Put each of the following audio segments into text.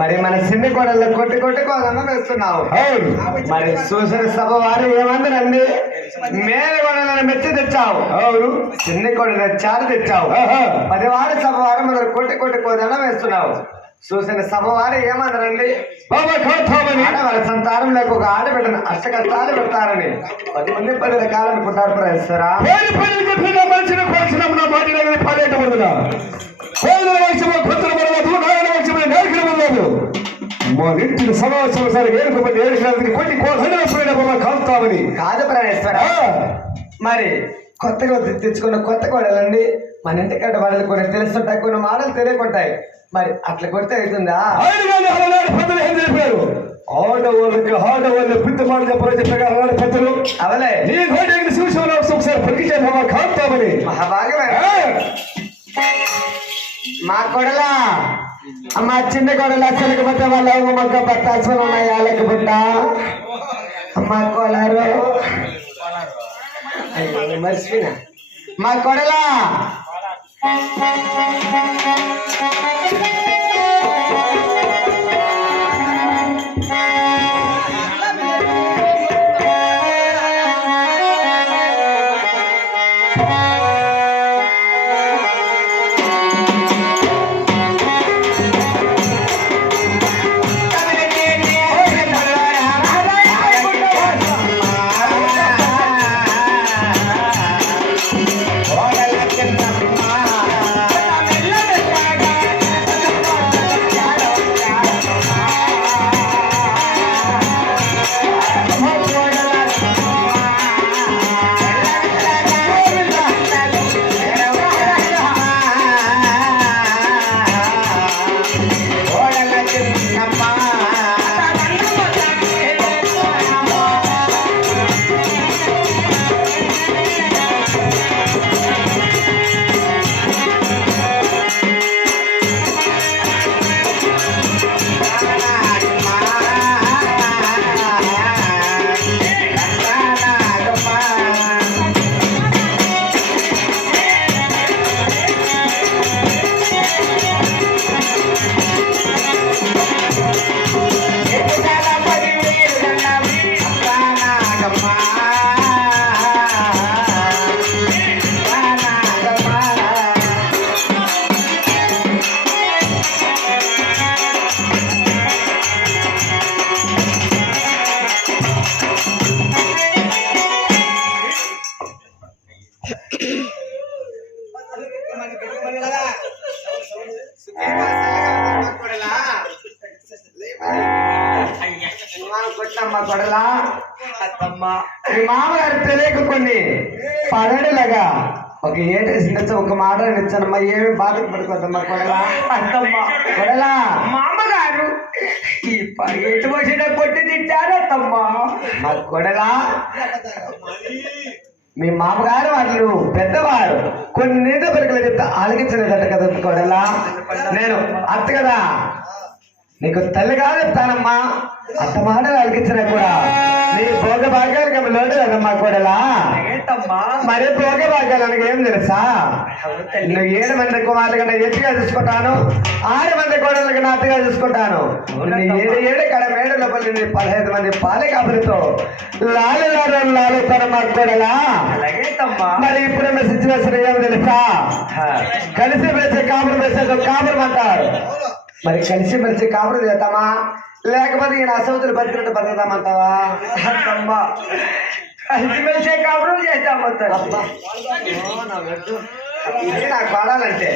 మరి మన చిన్న కోడల్లో కొట్టుకోదన్న వేస్తున్నావు. మరి సూచన సభ వారు ఏమందరండి మేలు కోడలను మెచ్చి తెచ్చావు. అవును, చిన్న కోడలు చాలు తెచ్చావు. 10 వారి సభ వారు మనం కొట్టుకోదన్న వేస్తున్నావు. సూచన సభ వారు ఏమన్నారండి వాళ్ళ సంతానం లేక ఒక ఆడబిడ్డను అష్ట కష్టాలు పెడతారని 10 మంది 10 రకాలను పుట్టారు ప్రవేశరా. కాదు ప్రవేశరా. మరి కొత్తగా తెచ్చుకున్న కొత్త కోడలండి మన ఇంటికట్ట వాళ్ళకి కొన్ని తెలుస్తుంటాయి, కొన్ని మాటలు తెలియకుంటాయి. మరి అట్లా కొడితే అవుతుందా? ఆడవాళ్ళకి బుద్ధి మాట చెప్పారు చెప్పారు పెద్దలు అవలే నీ శివశివలో ఒకసారి పలికించాను కాస్తామని మహాభాగమే. మా కొడలా మా చిన్న కొడలా చిలకపోతే వాళ్ళ మగ్గ పట్టాల్సిన ఉన్నాయి వాళ్ళకి బుట్ట మా కోలారు మర్చిపోయినా మా కొడలా కొడలా మామగారు తెలియక కొన్ని పడేలాగా ఒక ఏటేసి ఒక మాట నిచ్చానమ్మా ఏమి బాధకు పడుకోద్దమ్మా కొడలా అత్తమ్మా కొడలా మామగారు ఈ ఎటు వచ్చిన కొట్టి తిట్టారమ్మా మా కొడలా మీ మామగారు వాళ్ళు పెద్దవారు కొన్ని నీత పలికలు చెప్తే ఆలకించలేదట కదా కొడలా నేను అత్త కదా నీకు తల్లిగా చెప్తానమ్మా అంత మాటలు అలిగించినా కూడా నీ భోగ భాగ్యాలకి లోటు కదమ్మా కోడలా. మరి భోగ భాగ్యాలు అనగా ఏం తెలుసా? నువ్వు 7 మంది కుమారుల కన్నా ఎత్తుగా చూసుకుంటాను, 6 మంది కోడళ్ళ కన్నా అత్తగా చూసుకుంటాను. 7 కడ మేడ లోపల 15 మంది పాలి కాపులతో లాలుతానమ్మా కోడలా. మరి ఇప్పుడున్న సిచ్యువేషన్ ఏం తెలుసా? కలిసి వేసే కాపురం వేసే కాపురం అంటారు. మరి కలిసి మెలిసి కాపురం చేద్దామా లేకపోతే ఈయన అసౌతులు బతికినట్టు బతుకుతామంటావా? అమ్మా కలిసి మెలిసే కాపురం చేద్దామంటారు. ఇది నాకు పడాలంటే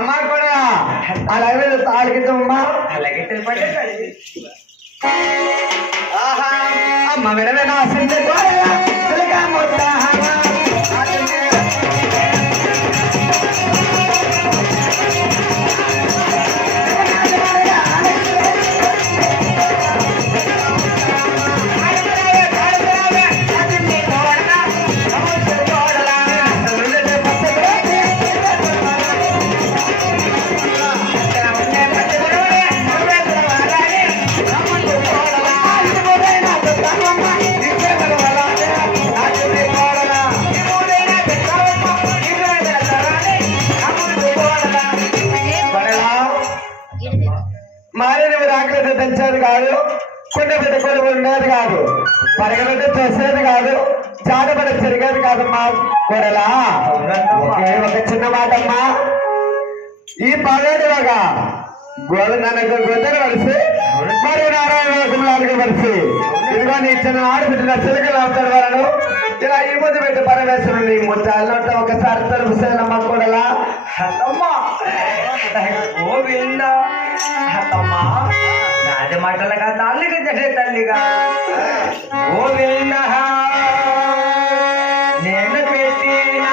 అమ్మా కూడా అలాగే తాళికిద్దమ్మా అలాగే అమ్మ వినవే నా మారి నువ్వు రాకలేదు తెచ్చేది కాదు, కుండ పెట్టుకొని ఉండేది కాదు, పరగలంటే చేసేది కాదు, చాటపడి తిరిగేది కాదమ్మా కూడలా. ఒకే ఒక చిన్న మాటమ్మా, ఈ పదేడులాగా నన్ను గొద్దరు కలిసి మరియు నారాయణ కలిసి ఇదిగో నీ చిన్న ఆడబిడ్డ చిలకలు అవుతాడు వాళ్ళను ఇలా ఈ ముందు పెట్టి పరమేశ్వరుడు నీ ముట్టాలంటే ఒకసారి తలుపు సేనమ్మ కూడలా. గోవిందా నాది మాటలుగా తల్లిగా చేసే తల్లిగా గోవింద నేను పెట్టిన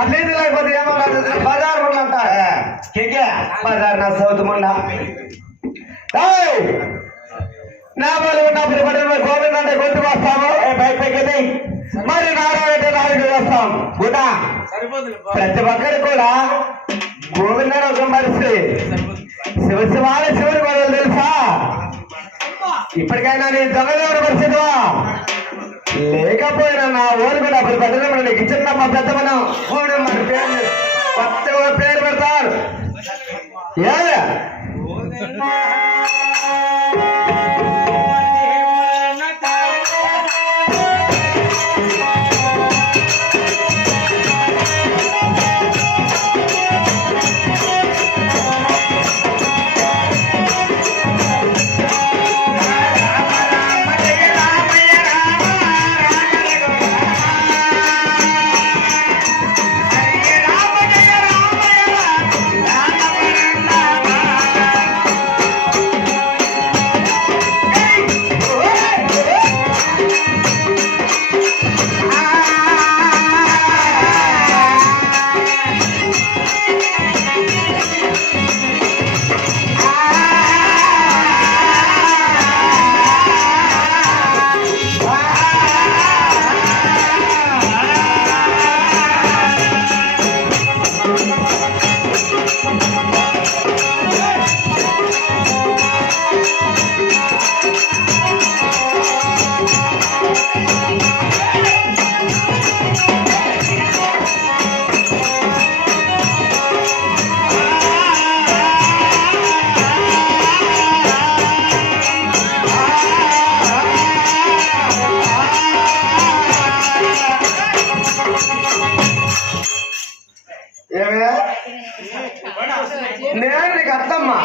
అట్లేదు లేకపోతే ఏమో బజార్ ఉందంట బజార్ నా చదువుతున్నా నా వాళ్ళు ఉన్నప్పుడు గోవింద అంటే గొంతుకు వస్తాము పైకి మరి నారాయణ నాలుగు వస్తాం గుడా ప్రతి ఒక్కరు కూడా గోవింద ఒక మనిషి శివశివాల శివుని గొడవలు తెలుసా. ఇప్పటికైనా నీ దొంగదేవుడు పరిస్థితివా లేకపోయినా నా ఊరు కూడా అప్పుడు పెట్టడం నీకు ఇచ్చిందమ్మా పెద్ద మనం ఊడు మన పేరు కొత్త పేరు పెడతారు. నేను నీకు అర్థమ్మా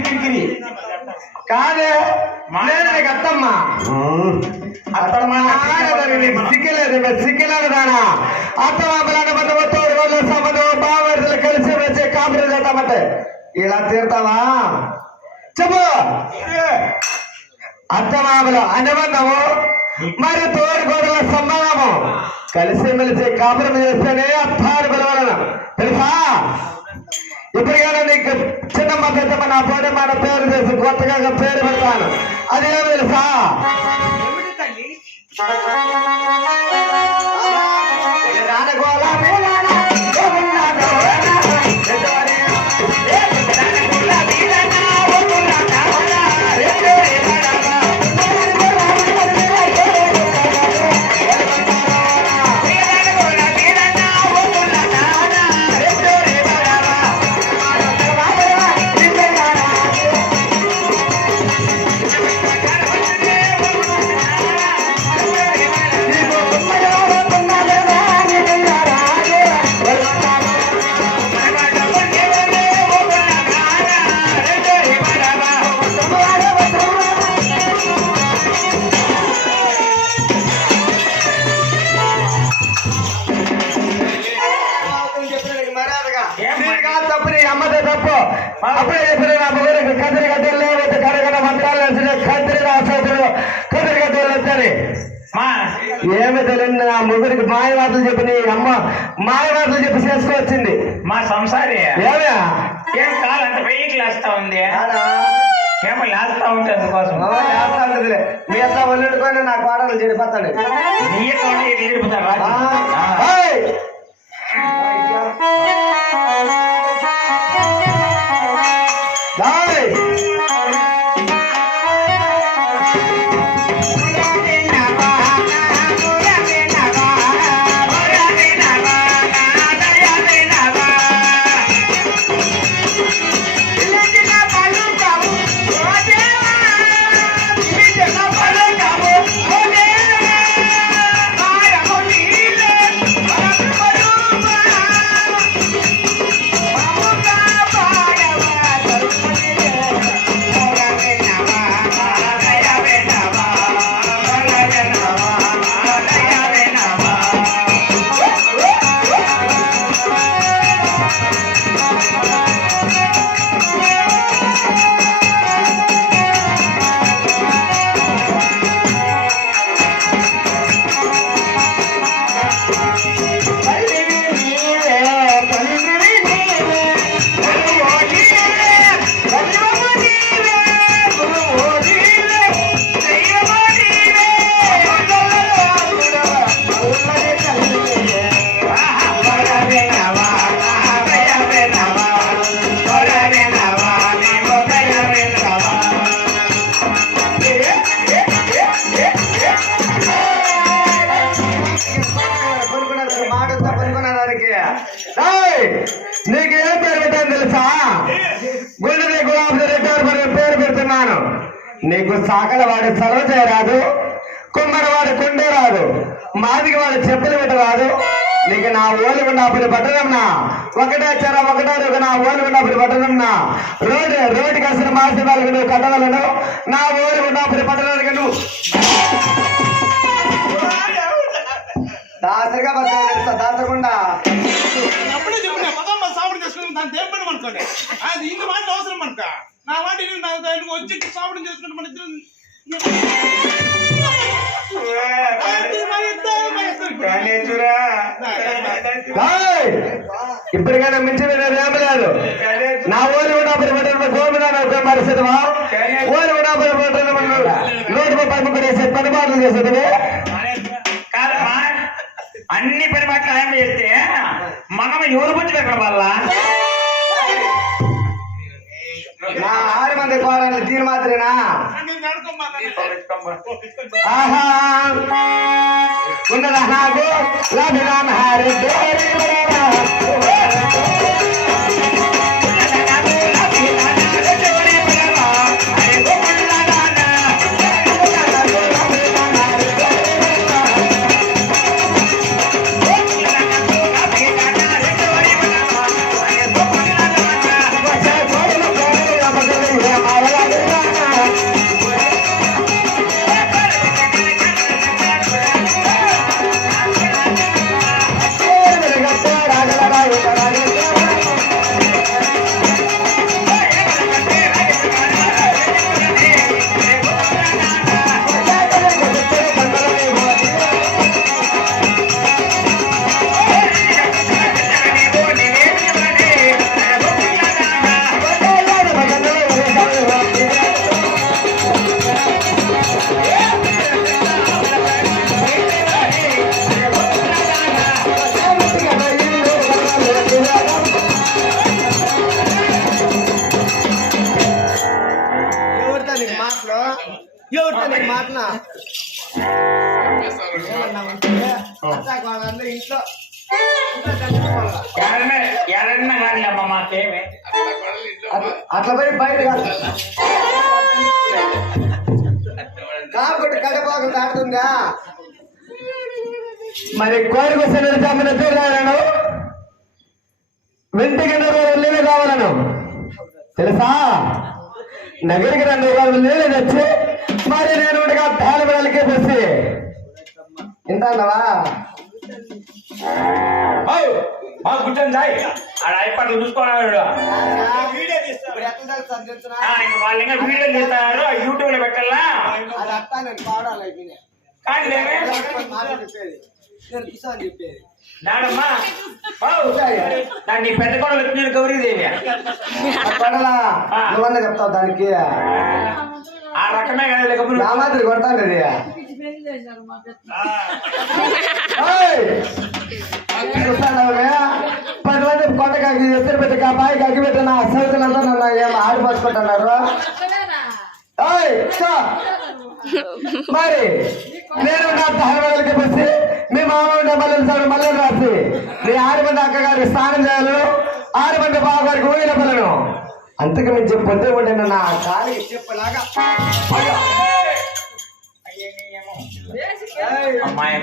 కిరికిరి కాదే నేను నీకు అర్థమ్మా అత్తమ్మా సిక్కిలేదు సిక్కిలేదు దానా అత్తమ్మ తోడు సంబంధం బావలు కలిసి వచ్చే కాపురం చేద్దామంటే ఇలా తీరుతావా చెప్పు. అత్తమామలు అనుబంధము మరి తోడు గోడల సంబంధము కలిసి మెలిసి కాపురం చేస్తేనే అత్తారు పిలవాలను తెలుసా. ఇప్పటికైనా నీకు చిన్నమ్మ పెద్దమ్మ నా పోటీ మాట పేరు చేసి కొత్తగా పేరు పెడతాను. అదేమో తెలుసా రానగోళ ఏమి తెలియదు నా ముగ్గురికి మాయ వార్తలు చెప్పి నీ అమ్మ మాయ వార్తలు చెప్పి చేసుకొచ్చింది. మా సంసారి ఏమయ్యా ఏం కాలంత వెయ్యికి లేస్తా ఉంది ఏమో లేస్తా ఉంటే అందుకోసం చేస్తా ఉంటదిలే. మీ అంతా ఒళ్ళుడుకొని నా కోడలు చెడిపోతాడు. నీ తోటి ఇట్లా తిరుగుతారా నీకు ఏం పేరు పెట్టాను తెలుసా? గుండె గులాబీ రెడ్డి పేరు పెడుతున్నాను. నీకు సాకల వాడి సెలవు చేయరాదు, కుమ్మరి వాడి కుండే రాదు, మాదికి వాడి చెప్పులు పెట్టరాదు. నీకు నా ఓలి ఉండాపురి పట్టణంనా ఒకటే చెర ఒకటే నా ఓలి ఉండాపురి పట్టణంనా రోడ్డుకి అసలు మాసి వాళ్ళకి నువ్వు కట్టగలను. నా ఓలి ఉండాపురి పట్టణానికి నువ్వు దాసరిగా బతకాలి తెలుసా? దాసకుండా అప్పుడే చెప్పిన పదమ్మ సాపుడు చేసుకుని దాని దేని పని అనుకోండి. అది ఇంక మాట అవసరం మనక నా మాట నాకు వచ్చి సాపుడు చేసుకుంటే మన ఇద్దరు ఇప్పటికైనా మించి ఏమి లేదు. నా ఊరి ఉన్నప్పుడు గోవింద పరిస్థితివా ఊరి ఉన్నప్పుడు 130 వేసే పని మాటలు చేసేది. అన్ని పని మాటలు ఏం చేస్తే మనం ఎవరు పుచ్చి పెట్టడం వల్ల నా 6 మంది కోడలు దీని మాత్రమేనా? ఆహా ఉన్నదా నాకు మాటనా ఇంట్లో ఎవరన్నా కానీ అమ్మ మాకేమి అట్లా పోయి బయట కాబట్టి కడపాకు దాటుతుందా? మరి కోరికొచ్చిన చూడాలను వెంటికి 2 రోజులు నీళ్ళు కావాలను తెలుసా? నగరికి 2 రోజులు నీళ్ళు తెచ్చి మరి నేను తాళి వెళ్ళకే తెచ్చి ఇంతవా కూర్చొని సాయి ఆడ అయిపట్లు చూసుకోవాలి. వాళ్ళు ఇంకా వీడియోలు చేస్తారు యూట్యూబ్ లో పెట్టాలా? అది అట్టా నేను పాడాలి అయిపోయినా కాదులేవే నేను ఇసాని చెప్పేది నాడమ్మా దాన్ని పెద్ద కూడా వచ్చిన గౌరీదేవి పడలా నువ్వన్నా చెప్తావు దానికి ఆ రకమే కదా లేకపోతే నా మాదిరి కొడతాను అది పది మంది కొండకాకి ఎత్తులు పెట్టి బాయికి అగ్గి పెట్టిన సైతులంతా నన్ను ఏం ఆడిపోసుకుంటున్నారు మరి నేను నా ధారవాళ్ళకి వచ్చి మీ మామ ఉండే మళ్ళీ రాసి మీ 6 మంది అక్కగారికి స్నానం చేయాలి 6 మంది బావగారికి ఊయిన పిల్లను అంతకు మించి పొద్దు ఉండే నా కాలికి చెప్పలాగా అమ్మాయి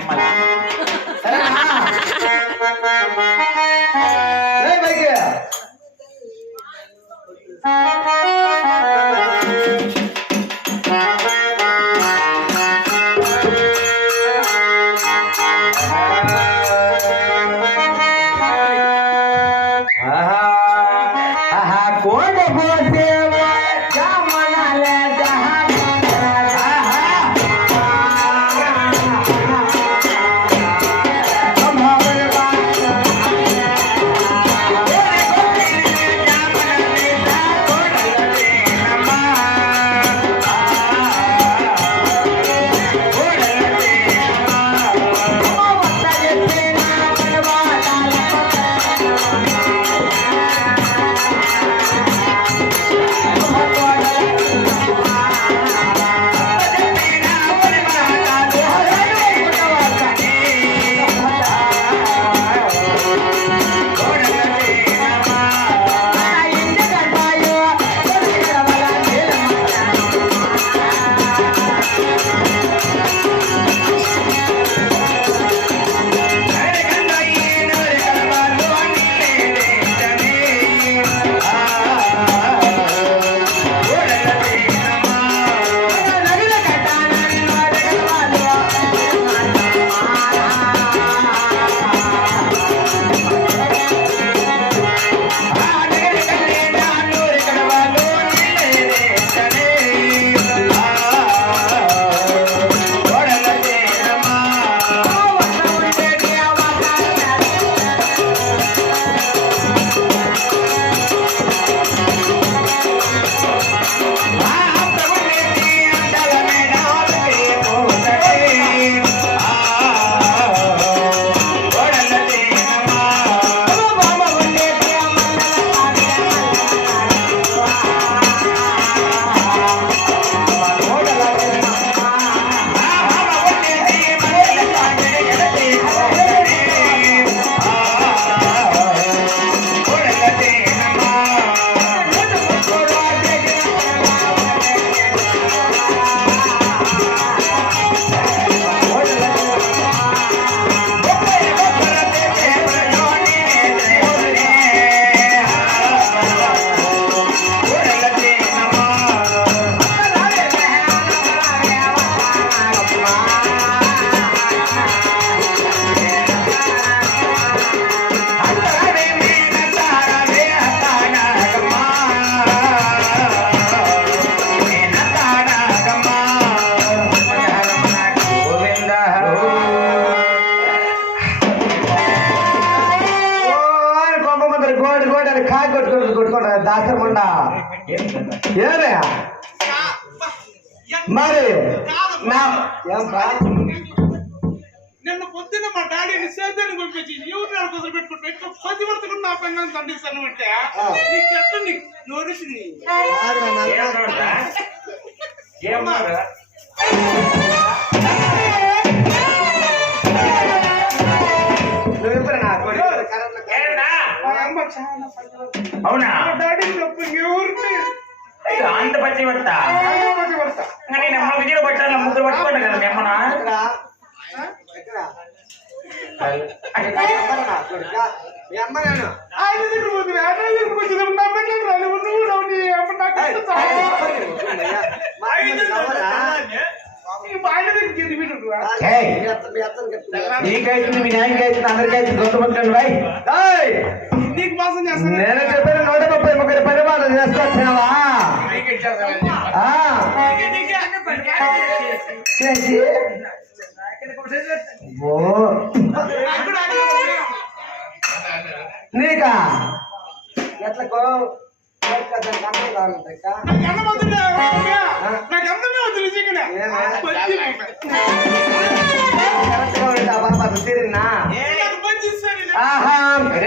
దాసరముండా ఏమే మరి నా నిన్న పొద్దున్న మా డాడీని సేద్యాన్ని పంపించి ఎవరు నాడు కుదర పెట్టుకుంటే ఎట్లా పది వరకు నా పైన తండ్రిస్తాను అంటే నీకు ఎట్లా నీకు నోరిసింది అవునా డాడీ నొప్పి ఎవరిని అంత పచ్చి పడతా నేను అమ్మ విజయ పట్టాను ముగ్గురు పట్టుకోండి కదా మీ అమ్మనా ఆయన దగ్గర పోతుంది ఆయన దగ్గర వచ్చిన నా పెట్టలేదు రాలి నువ్వు రావు అమ్మ నాకు నీకైతుంది మీ న్యాయంకైతుంది అందరికైతుంది గౌరవండి భాయ్ నీకు మోసం చేస్తాను నేను చెప్పిన 133 పరిమాణాలు చేసుకొచ్చినావా చేసి ఓ నీకా ఎట్లకో అన్నం కావాలంటే నాకు అన్నం వద్దులే, నాకు అన్నమే వద్దు నిజంగానే. తీరినా నాకు మంచి ఇస్తాను ఇది. ఆహా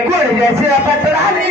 గుడి చేసి పట్టడాలి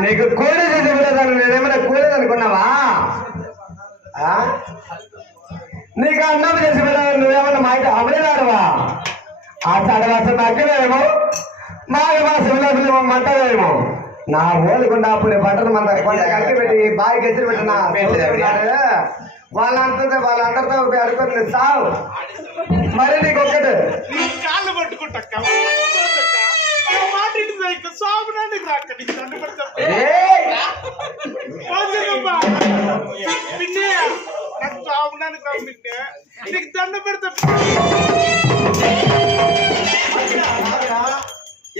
నీకు కోడి చేసి విడదాను నేనేమైనా కూడదు అనుకున్నావా నీకు అన్నం చేసి విడదాను నువ్వేమన్నా మా ఇంటి అమలేదాడువా ఆషాఢ మాసం అక్కలేమో మాఘ మాసం మంటలేమో నా ఓలుకుండా అప్పుడు పంటను మన కొండ కలిగి పెట్టి బాగా గెసిరి పెట్టిన వాళ్ళందరితో అడుగుతుంది సావు మరి నీకు ఒక్కటి నీ కాళ్ళు పట్టుకుంటా మాట ఇంటి సాగుడానికి రాక నీకు దండ పెడతా పిన్నే నాకు సాగుడానికి రా పిన్నే నీకు దండ పెడతా.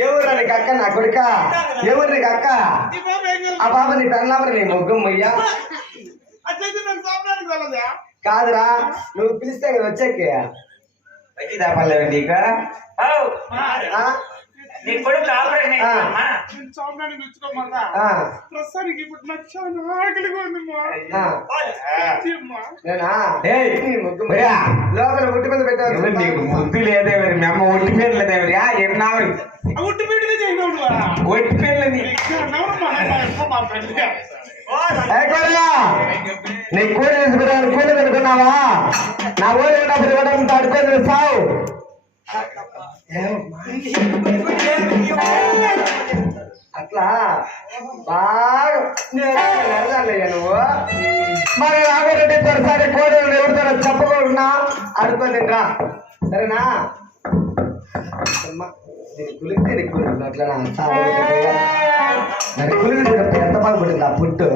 ఎవరు నీకు అక్క నా కొడుక ఎవరు నీకు అక్క ఈ బాబు ఏం చేయాలి? ఆ బాబా నీ తనలామని నీ ముగ్గమ్మయ్యా అట్లయితే నాకు సాగడానికి వెళ్ళదా? కాదురా నువ్వు పిలిస్తే కదా వచ్చాకే పర్లేదు నీకు నీ కొడుకు ఆపరేషన్ అయిందమ్మా. నేను సాగడానికి తెచ్చుకోమన్నా ప్రస్తుతానికి ఇప్పుడు నాకు చాలా ఆకలిగా ఉందమ్మా. అమ్మా. నేనా నీ ముగ్గుమ్మయ్యా లోపల ఒట్టి మీద పెట్టావు నీకు ముద్దు లేదేవరి మీ అమ్మ ఒట్టి పేరు లేదేవరియా ఎన్నావు ఆ ఉట్టి మీటిగా చేయకూడదు ఒట్టి పేర్లు నీ నీ కూడ తీసుకురాను కూడదు అనుకున్నావా నా ఊరు ఉన్నప్పుడు ఇవ్వడం తడుకొని సావు అట్లా బాగా నెరదాలయ్యా నువ్వు మరి రాఘరెడ్డి ఒకసారి కోడలు ఎవరితో చెప్పకుండా అడుకొని రా సరేనా కులికి నీకు అట్లా నాకు కులికి ఎంత బాగా పుట్టింది ఆ పుట్టు